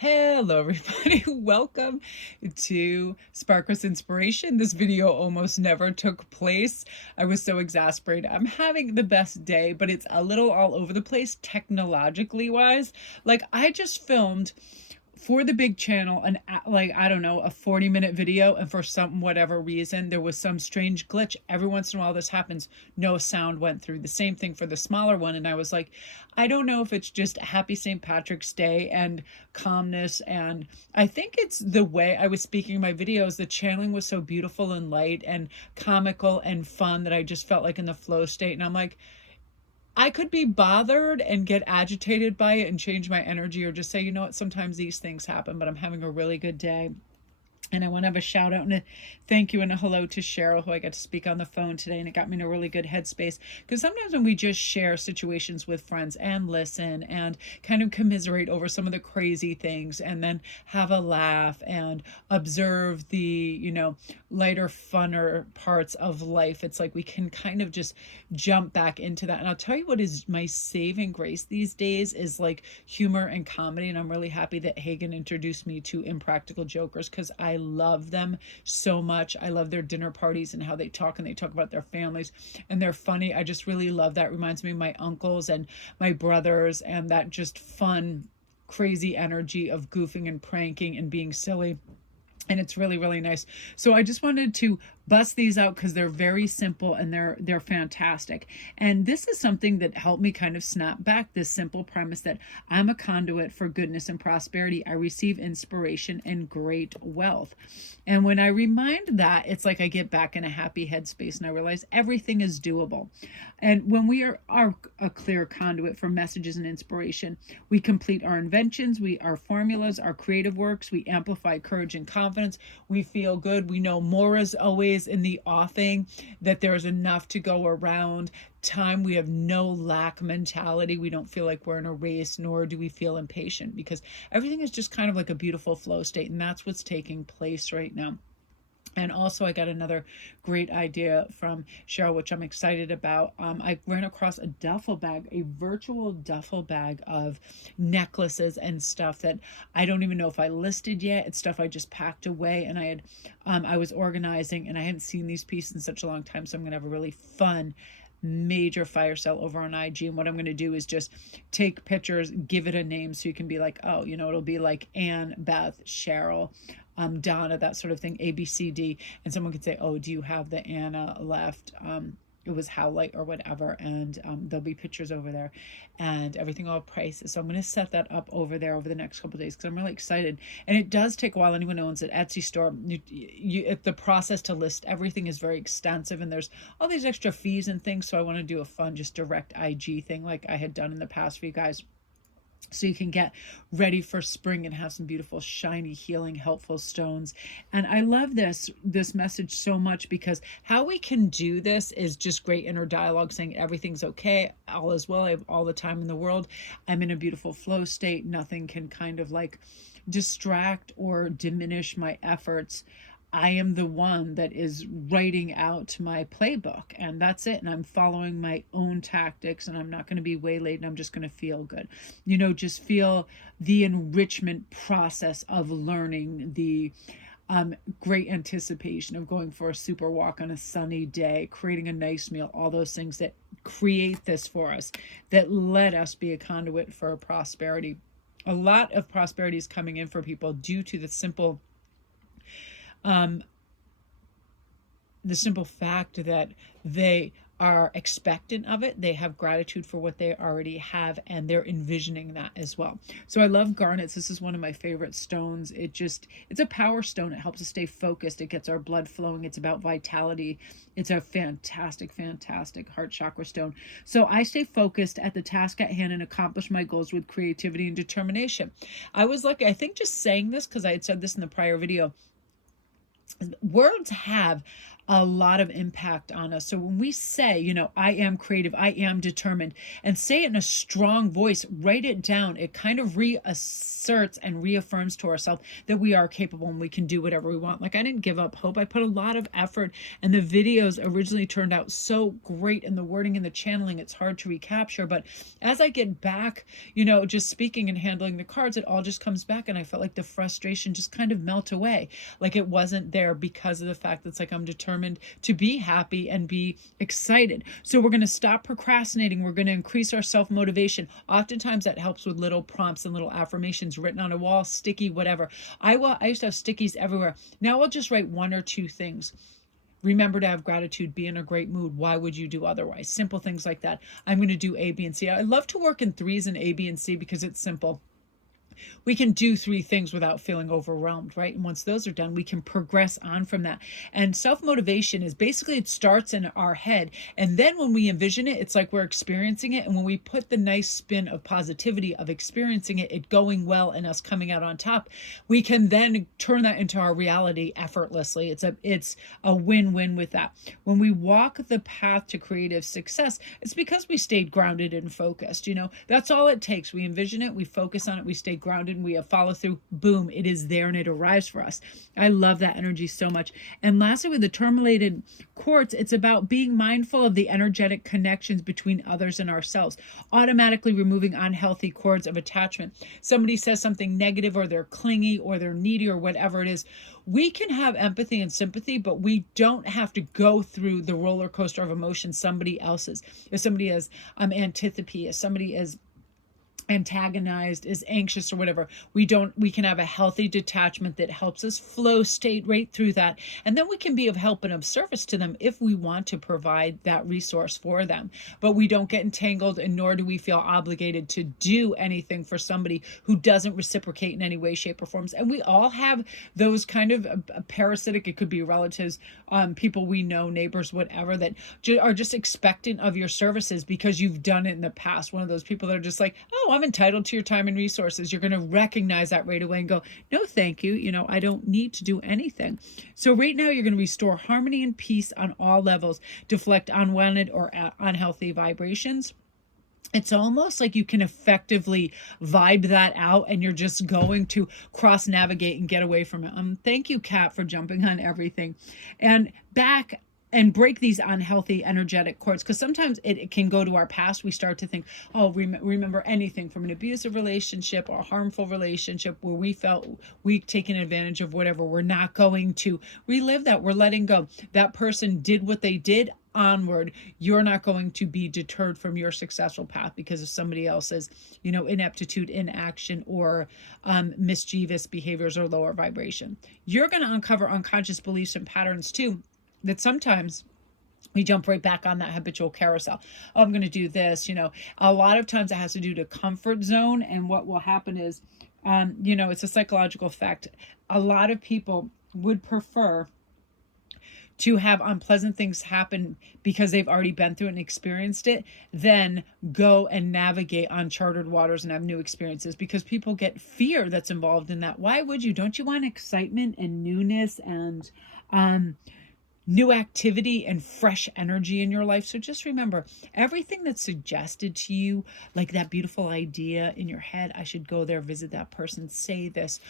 Hello everybody, welcome to Sparkles Inspiration. This video almost never took place. I was so exasperated. I'm having the best day, but it's a little all over the place technologically wise. Like I just filmed for the big channel and like I don't know, a 40-minute video, and for some whatever reason there was some strange glitch. Every once in a while this happens. No sound went through. The same thing for the smaller one, and I was like, I don't know if it's just happy St. Patrick's Day and calmness, and I think it's the way I was speaking in my videos. The channeling was so beautiful and light and comical and fun that I just felt like in the flow state, and I'm like, I could be bothered and get agitated by it and change my energy, or just say, you know what, sometimes these things happen, but I'm having a really good day. And I want to have a shout out and a thank you and a hello to Cheryl, who I got to speak on the phone today, and it got me in a really good headspace. Because sometimes when we just share situations with friends and listen and kind of commiserate over some of the crazy things, and then have a laugh and observe the, lighter, funner parts of life, it's like we can kind of just jump back into that. And I'll tell you what is my saving grace these days is like humor and comedy. And I'm really happy that Hagen introduced me to Impractical Jokers, because I love them so much. I love their dinner parties and how they talk, and they talk about their families, and they're funny. I just really love that. It reminds me of my uncles and my brothers, and that just fun, crazy energy of goofing and pranking and being silly. And it's really, really nice. So I just wanted to bust these out because they're very simple and they're fantastic. And this is something that helped me kind of snap back this simple premise that I'm a conduit for goodness and prosperity. I receive inspiration and great wealth. And when I remind that, it's like I get back in a happy headspace and I realize everything is doable. And when we are a clear conduit for messages and inspiration, we complete our inventions, our formulas, our creative works, we amplify courage and confidence, we feel good, we know more is always in the offing, that there's enough to go around time. We have no lack mentality. We don't feel like we're in a race, nor do we feel impatient, because everything is just kind of like a beautiful flow state, and that's what's taking place right now. And also, I got another great idea from Cheryl, which I'm excited about. I ran across a duffel bag, a virtual duffel bag of necklaces and stuff that I don't even know if I listed yet. It's stuff I just packed away, and I was organizing, and I hadn't seen these pieces in such a long time. So I'm gonna have a really fun major fire sale over on IG. And what I'm going to do is just take pictures, give it a name, so you can be like, oh, it'll be like Anne, Beth, Cheryl, Donna, that sort of thing, ABCD. And someone could say, oh, do you have the Anna left? It was Howlight or whatever, and there'll be pictures over there and everything, all prices. So I'm going to set that up over there over the next couple of days, because I'm really excited. And it does take a while. Anyone who owns an Etsy store, the process to list everything is very extensive, and there's all these extra fees and things. So I want to do a fun, just direct IG thing like I had done in the past for you guys, so you can get ready for spring and have some beautiful, shiny, healing, helpful stones. And I love this message so much, because how we can do this is just great inner dialogue, saying everything's okay, all is well, I have all the time in the world, I'm in a beautiful flow state, nothing can kind of like distract or diminish my efforts. I am the one that is writing out my playbook, and that's it. And I'm following my own tactics, and I'm not going to be waylaid, and I'm just going to feel good. Just feel the enrichment process of learning, the great anticipation of going for a super walk on a sunny day, creating a nice meal, all those things that create this for us, that let us be a conduit for prosperity. A lot of prosperity is coming in for people due to the simple fact that they are expectant of it. They have gratitude for what they already have, and they're envisioning that as well. So I love garnets. This is one of my favorite stones. It's a power stone. It helps us stay focused. It gets our blood flowing. It's about vitality. It's a fantastic, fantastic heart chakra stone. So I stay focused at the task at hand and accomplish my goals with creativity and determination. I was lucky, I think, just saying this, because I had said this in the prior video, words have a lot of impact on us. So when we say, I am creative, I am determined, and say it in a strong voice, write it down, it kind of reasserts and reaffirms to ourselves that we are capable and we can do whatever we want. Like, I didn't give up hope. I put a lot of effort, and the videos originally turned out so great, and the wording and the channeling, it's hard to recapture. But as I get back, just speaking and handling the cards, it all just comes back, and I felt like the frustration just kind of melt away. Like it wasn't there because of the fact that it's like I'm determined to be happy and be excited. So we're going to stop procrastinating. We're going to increase our self-motivation. Oftentimes that helps with little prompts and little affirmations written on a wall, sticky, whatever. I used to have stickies everywhere. Now I'll just write one or two things. Remember to have gratitude, be in a great mood. Why would you do otherwise? Simple things like that. I'm going to do A, B, and C. I love to work in threes and A, B, and C because it's simple. We can do three things without feeling overwhelmed, right? And once those are done, we can progress on from that. And self-motivation is basically, it starts in our head. And then when we envision it, it's like we're experiencing it. And when we put the nice spin of positivity of experiencing it, it going well and us coming out on top, we can then turn that into our reality effortlessly. It's a win-win with that. When we walk the path to creative success, it's because we stayed grounded and focused. That's all it takes. We envision it, we focus on it, we stay grounded, and we have follow through, boom, it is there and it arrives for us. I love that energy so much. And lastly, with the tourmalated quartz, it's about being mindful of the energetic connections between others and ourselves, automatically removing unhealthy cords of attachment. Somebody says something negative, or they're clingy, or they're needy, or whatever it is. We can have empathy and sympathy, but we don't have to go through the roller coaster of emotions somebody else's. If somebody is antipathy, if somebody is antagonized, is anxious, or whatever, we can have a healthy detachment that helps us flow state right through that, and then we can be of help and of service to them if we want to provide that resource for them. But we don't get entangled, and nor do we feel obligated to do anything for somebody who doesn't reciprocate in any way, shape, or forms. And we all have those kind of parasitic, it could be relatives, people we know, neighbors, whatever, that are just expectant of your services because you've done it in the past. One of those people that are just like, oh, I'm entitled to your time and resources. You're going to recognize that right away and go, no, thank you. I don't need to do anything. So right now you're going to restore harmony and peace on all levels, deflect unwanted or unhealthy vibrations. It's almost like you can effectively vibe that out, and you're just going to cross navigate and get away from it. Thank you, Kat, for jumping on everything. And back and break these unhealthy energetic cords, because sometimes it can go to our past. We start to think, oh, remember anything from an abusive relationship or a harmful relationship where we felt we taken advantage of, whatever. We're not going to relive that. We're letting go. That person did what they did. Onward. You're not going to be deterred from your successful path because of somebody else's ineptitude, inaction, or mischievous behaviors or lower vibration. You're going to uncover unconscious beliefs and patterns too, that sometimes we jump right back on that habitual carousel. Oh, I'm going to do this. A lot of times it has to do to comfort zone. And what will happen is, it's a psychological fact. A lot of people would prefer to have unpleasant things happen because they've already been through it and experienced it, then go and navigate uncharted waters and have new experiences, because people get fear that's involved in that. Why would you? Don't you want excitement and newness and new activity and fresh energy in your life? So just remember, everything that's suggested to you, like that beautiful idea in your head, I should go there, visit that person, say this,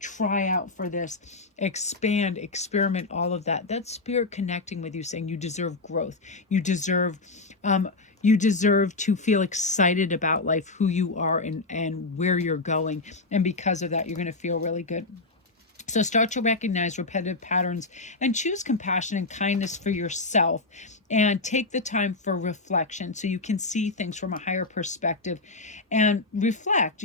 try out for this, expand, experiment, all of that. That's spirit connecting with you, saying you deserve growth. You deserve to feel excited about life, who you are, and where you're going. And because of that, you're going to feel really good. So start to recognize repetitive patterns and choose compassion and kindness for yourself, and take the time for reflection so you can see things from a higher perspective and reflect,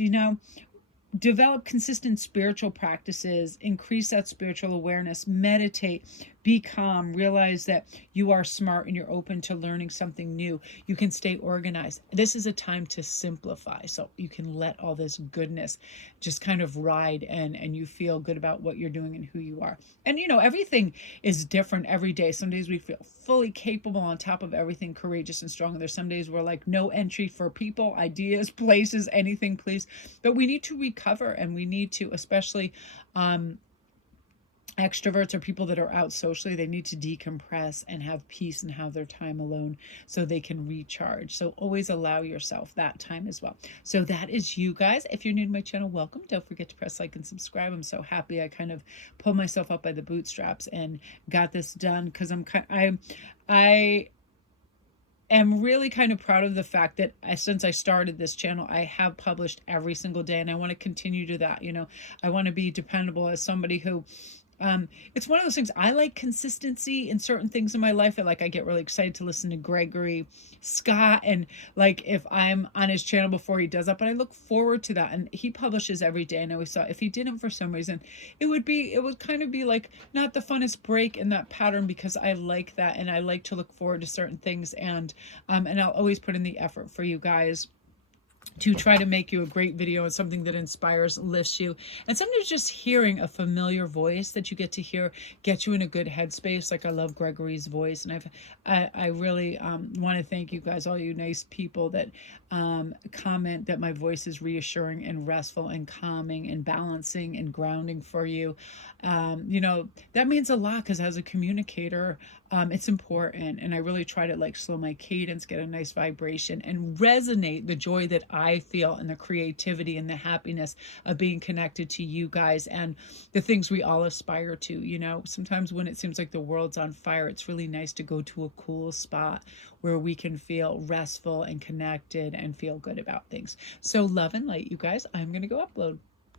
develop consistent spiritual practices, increase that spiritual awareness, meditate, be calm, realize that you are smart and you're open to learning something new. You can stay organized. This is a time to simplify, so you can let all this goodness just kind of ride, and you feel good about what you're doing and who you are. And everything is different every day. Some days we feel fully capable, on top of everything, courageous and strong. And there's some days we're like, no entry for people, ideas, places, anything, please. But we need to recover, and we need to, especially Extroverts are people that are out socially. They need to decompress and have peace and have their time alone so they can recharge. So always allow yourself that time as well. So that is you guys. If you're new to my channel, welcome. Don't forget to press like and subscribe. I'm so happy I kind of pulled myself up by the bootstraps and got this done, because I am really kind of proud of the fact that since I started this channel, I have published every single day, and I want to continue to that. I want to be dependable as somebody who, it's one of those things. I like consistency in certain things in my life. I get really excited to listen to Gregory Scott, and like if I'm on his channel before he does that, but I look forward to that. And he publishes every day, and I always thought if he didn't for some reason, it would kind of be like not the funnest break in that pattern, because I like that and I like to look forward to certain things, and I'll always put in the effort for you guys to try to make you a great video and something that inspires, lifts you. And sometimes just hearing a familiar voice that you get to hear get you in a good headspace. Like I love Gregory's voice, and I really want to thank you guys, all you nice people that comment that my voice is reassuring and restful and calming and balancing and grounding for you. That means a lot, because as a communicator, it's important, and I really try to slow my cadence, get a nice vibration, and resonate the joy that I feel, and the creativity and the happiness of being connected to you guys and the things we all aspire to. Sometimes when it seems like the world's on fire, it's really nice to go to a cool spot where we can feel restful and connected and feel good about things. So love and light, you guys. I'm gonna go upload.